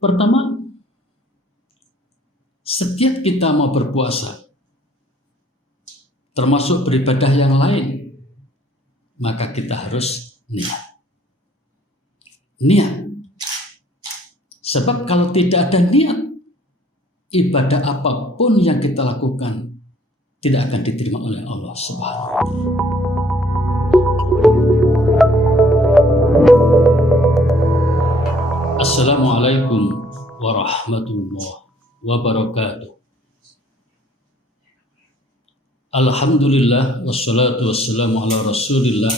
Pertama, setiap kita mau berpuasa, termasuk beribadah yang lain, maka kita harus niat. Niat. Sebab kalau tidak ada niat, ibadah apapun yang kita lakukan tidak akan diterima oleh Allah Subhanahu wa Ta'ala. Assalamualaikum warahmatullahi wabarakatuh. Alhamdulillah wassalatu wassalamu ala Rasulillah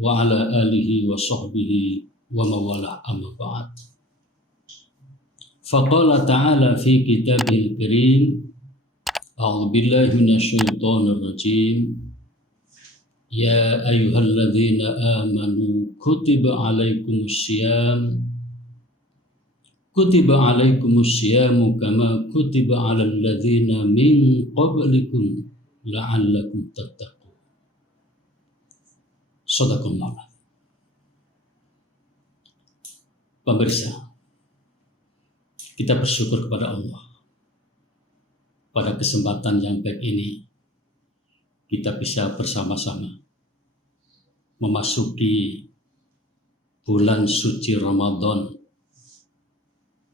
wa ala alihi wa sahbihi wa mawalah, amma ba'd. Faqala ta'ala fi kitabihil karim, a'udzu billahi minasyaitonir rajim. Ya ayyuhalladzina amanu kutiba alaikumusyamu kama kutiba alal ladzina min qablikum la'allakum tattaqun. Shadaqallah. Pemirsa, kita bersyukur kepada Allah pada kesempatan yang baik ini kita bisa bersama-sama memasuki bulan suci Ramadan,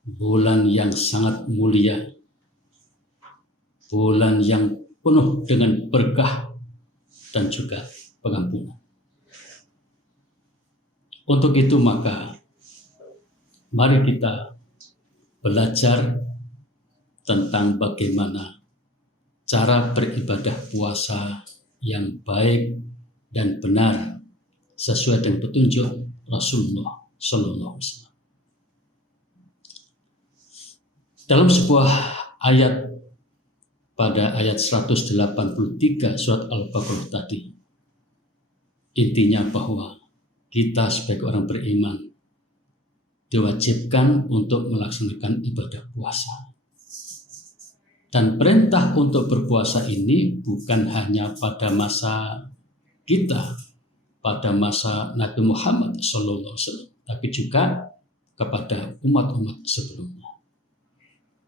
bulan yang sangat mulia, bulan yang penuh dengan berkah dan juga pengampunan. Untuk itu maka mari kita belajar tentang bagaimana cara beribadah puasa yang baik dan benar sesuai dengan petunjuk Rasulullah Sallallahu Alaihi Wasallam. Dalam sebuah ayat pada ayat 183 surat Al-Baqarah tadi, intinya bahwa kita sebagai orang beriman diwajibkan untuk melaksanakan ibadah puasa. Dan perintah untuk berpuasa ini bukan hanya pada masa kita, pada masa Nabi Muhammad SAW, tapi juga kepada umat-umat sebelumnya.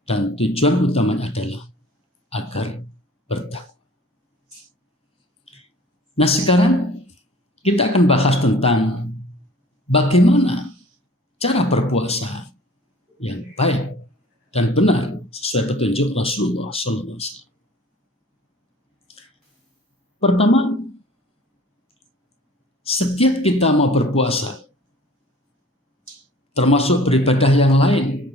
Dan tujuan utamanya adalah agar bertakwa. Nah, sekarang kita akan bahas tentang bagaimana cara berpuasa yang baik dan benar sesuai petunjuk Rasulullah SAW. Pertama, setiap kita mau berpuasa, termasuk beribadah yang lain,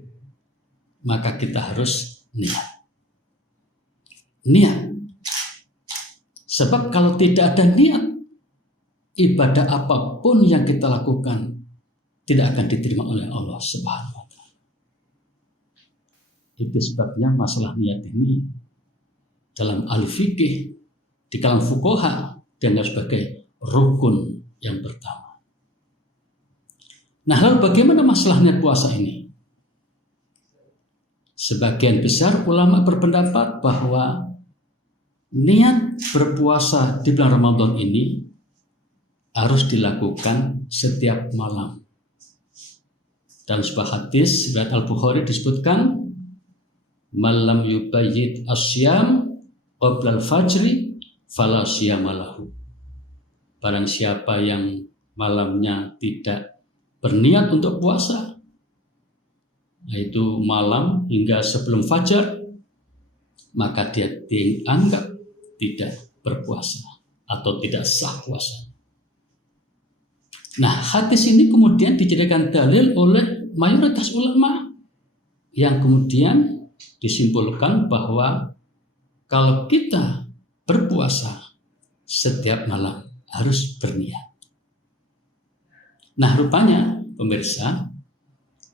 maka kita harus niat. Niat. Sebab kalau tidak ada niat, ibadah apapun yang kita lakukan tidak akan diterima oleh Allah Subhanahu wa Ta'ala. Itu sebabnya masalah niat ini dalam al-fiqih, di kalangan fuqaha, dianggap sebagai rukun yang pertama. Nah, lalu bagaimana masalah niat puasa ini? Sebagian besar ulama berpendapat bahwa niat berpuasa di bulan Ramadan ini harus dilakukan setiap malam. Dan sebuah hadis riwayat Al-Bukhari disebutkan, malam yubayyit asyam qabla al-fajri fala syiyama lahu. Barang siapa yang malamnya tidak berniat untuk puasa, yaitu malam hingga sebelum fajar, maka dia dianggap tidak berpuasa atau tidak sah puasa. Nah, hadis ini kemudian dijadikan dalil oleh mayoritas ulama yang kemudian disimpulkan bahwa kalau kita berpuasa setiap malam harus berniat. Nah, rupanya pemirsa,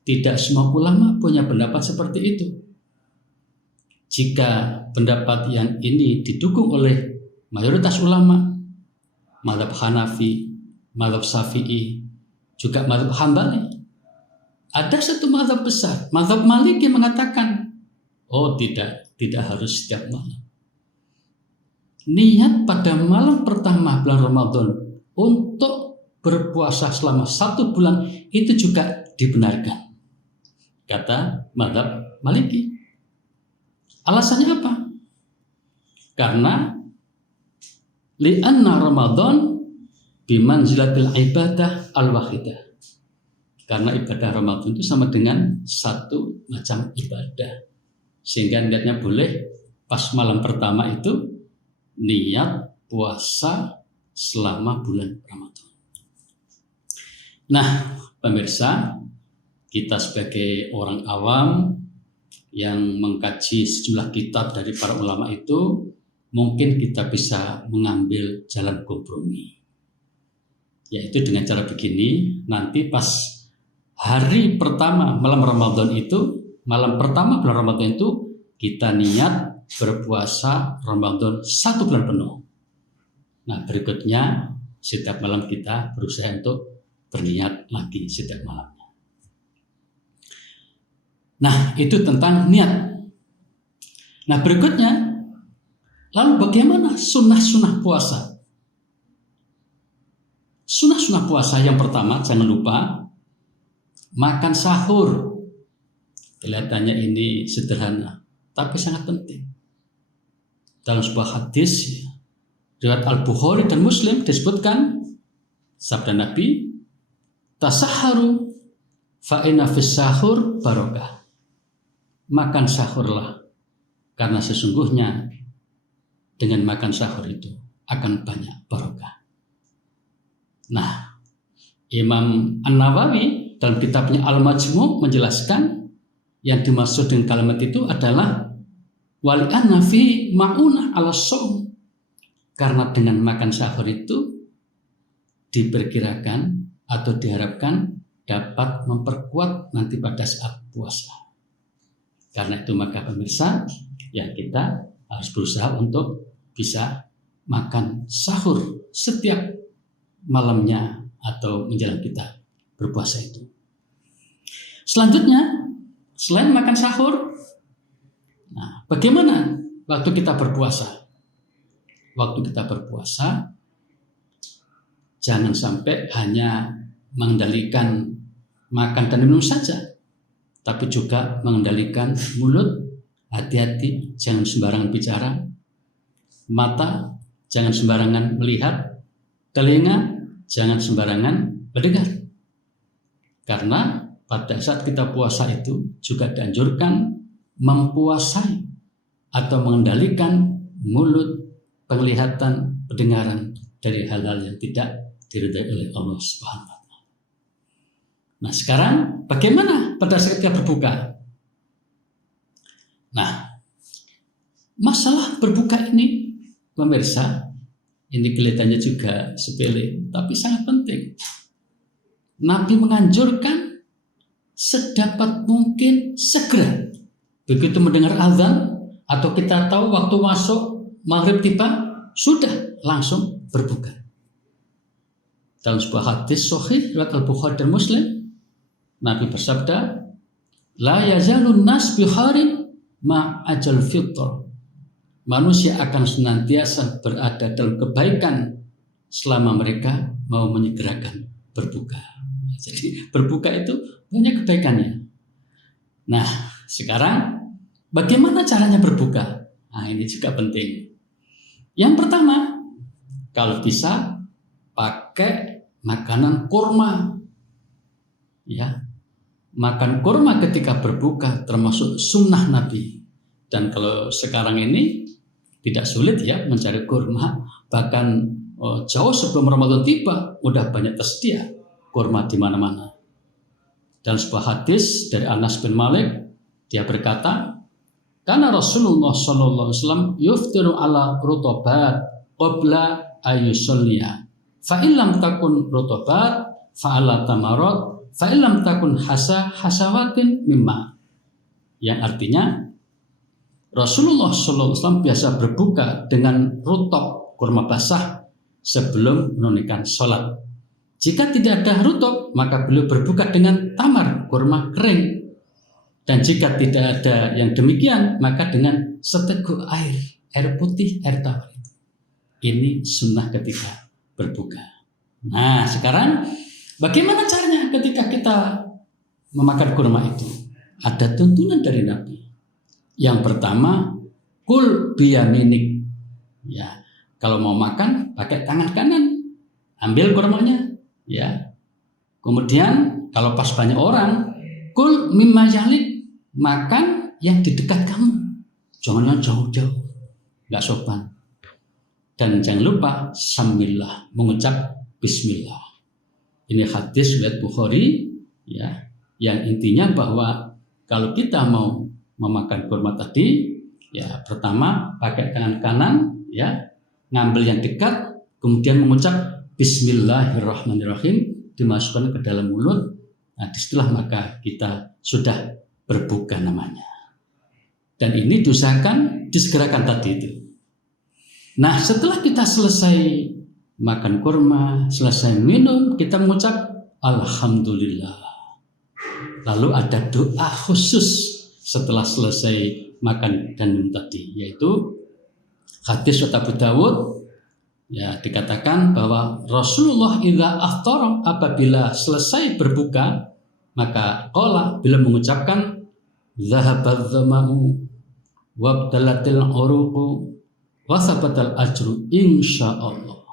tidak semua ulama punya pendapat seperti itu. Jika pendapat yang ini didukung oleh mayoritas ulama, mazhab Hanafi, mazhab Syafi'i, juga mazhab Hambali, ada satu mazhab besar, mazhab Maliki mengatakan, oh tidak harus setiap malam. Niat pada malam pertama bulan Ramadan untuk berpuasa selama 1 bulan itu juga dibenarkan. kata mazhab Maliki. Alasannya apa? Karena li'anna Ramadan bimanzilatil ibadah al-wahidah. Karena ibadah Ramadan itu sama dengan satu macam ibadah. Sehingga niatnya boleh pas malam pertama itu niat puasa selama bulan Ramadan. Nah, pemirsa, kita sebagai orang awam yang mengkaji sejumlah kitab dari para ulama itu, mungkin kita bisa mengambil jalan kompromi. Yaitu dengan cara begini, nanti pas hari pertama malam Ramadan itu, malam pertama bulan Ramadan itu, kita niat berpuasa Ramadan 1 bulan penuh. Nah, berikutnya setiap malam kita berusaha untuk berniat lagi setiap malamnya. Nah, itu tentang niat. Nah, berikutnya, lalu bagaimana sunnah-sunnah puasa? Sunnah-sunnah puasa yang pertama, jangan lupa makan sahur. Kelihatannya ini sederhana, tapi sangat penting. Dalam sebuah hadis riwayat Al-Bukhari dan Muslim disebutkan sabda Nabi, tasahharu fa inna fis sahur barokah. Makan sahurlah, karena sesungguhnya dengan makan sahur itu akan banyak barokah. Nah, Imam An-Nawawi dalam kitabnya Al-Majmu' menjelaskan yang dimaksud dengan kalimat itu adalah wal anna fi ma'unah ala shaum. Karena dengan makan sahur itu diperkirakan atau diharapkan dapat memperkuat nanti pada saat puasa. Karena itu maka pemirsa, ya kita harus berusaha untuk bisa makan sahur setiap malamnya atau menjelang kita berpuasa itu. Selanjutnya, selain makan sahur, nah, bagaimana waktu kita berpuasa? Waktu kita berpuasa, jangan sampai hanya mengendalikan makan dan minum saja, tapi juga mengendalikan mulut. Hati-hati, jangan sembarangan bicara. Mata, jangan sembarangan melihat. Telinga, jangan sembarangan mendengar. Karena pada saat kita puasa itu juga dianjurkan mempuasai atau mengendalikan mulut, penglihatan, pendengaran dari hal-hal yang tidak diridhai oleh Allah Subhanahu wa taala. Nah, sekarang bagaimana pada saat kita berbuka? Nah, masalah berbuka ini, pemirsa, ini kelihatannya juga sepele, tapi sangat penting. Nabi menganjurkan sedapat mungkin segera. Begitu mendengar azan atau kita tahu waktu masuk maghrib tiba, sudah langsung berbuka. Dalam sebuah hadis sahih riwayat Al-Bukhari dan Muslim, Nabi bersabda, la yazalun nas biharin ma ajal fitr. Manusia akan senantiasa berada dalam kebaikan selama mereka mau menyegerakan berbuka. Jadi berbuka itu banyak kebaikannya. Nah, sekarang bagaimana caranya berbuka? Nah, ini juga penting. Yang pertama, kalau bisa pakai makanan kurma. Ya. Makan kurma ketika berbuka termasuk sunnah Nabi. Dan kalau sekarang ini tidak sulit ya mencari kurma. Bahkan jauh sebelum Ramadan tiba, udah banyak tersedia kurma di mana-mana. Dan sebuah hadis dari Anas bin Malik, dia berkata, karena Rasulullah SAW yuftiru ala rutobat qabla ayusolliya. Fa'ilam takun rutobat fa'ala tamarot fa'ilam takun hasawatin mimma. Yang artinya Rasulullah SAW biasa berbuka dengan rutob kurma basah sebelum menunaikan sholat. Jika tidak ada rutob, maka beliau berbuka dengan tamar kurma kering. Dan jika tidak ada yang demikian, maka dengan seteguk air putih, air tawar. Ini sunnah ketika berbuka. Nah, sekarang bagaimana caranya ketika kita memakan kurma itu? ada tuntunan dari Nabi. Yang pertama, kul biyaminik. Ya, kalau mau makan pakai tangan kanan, ambil kurmanya. Ya. Kemudian kalau pas banyak orang, kul mimma yalik, makan yang di dekat kamu. Jangan yang jauh-jauh, nggak sopan. Dan jangan lupa samillah, mengucap bismillah. Ini hadis riwayat Bukhari, ya, yang intinya bahwa kalau kita mau memakan kurma tadi, ya pertama pakai tangan kanan, ya, ngambil yang dekat, kemudian mengucap bismillahirrahmanirrahim, dimasukkan ke dalam mulut. Nah, disitulah maka kita sudah berbuka namanya. Dan ini diusahakan disegerakan tadi itu. Nah, setelah kita selesai makan kurma, selesai minum, kita mengucap alhamdulillah. Lalu ada doa khusus setelah selesai makan dan minum tadi, yaitu hadis riwayat Abu Dawud, ya, dikatakan bahwa Rasulullah idza aftara, apabila selesai berbuka, maka qala, bila mengucapkan zahabadz zama'u wabtalatil uruqu wasabatal ajru insyaallah,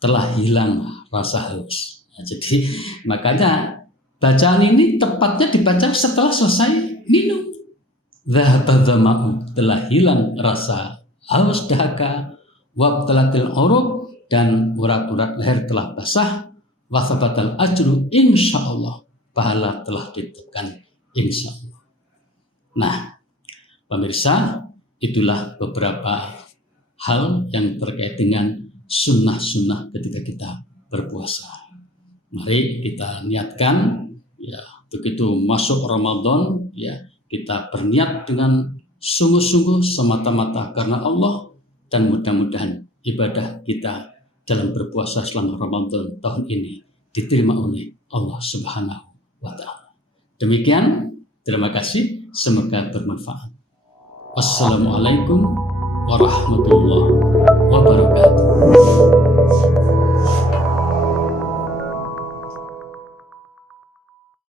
telah hilang rasa haus. Nah, jadi makanya bacaan ini tepatnya dibaca setelah selesai minum. Zahabadz zama'u, telah hilang rasa haus dahaga, wabtalatil uruq, dan urat-urat leher telah basah, wasabatal ajru insyaallah, pahala telah ditetapkan insyaallah. Nah, pemirsa, itulah beberapa hal yang terkait dengan sunnah-sunnah ketika kita berpuasa. Mari kita niatkan, ya, begitu masuk Ramadan, ya, kita berniat dengan sungguh-sungguh semata-mata karena Allah, dan mudah-mudahan ibadah kita dalam berpuasa selama Ramadan tahun ini diterima oleh Allah Subhanahu wa Ta'ala. Demikian, terima kasih, semoga bermanfaat. Wassalamualaikum warahmatullahi wabarakatuh.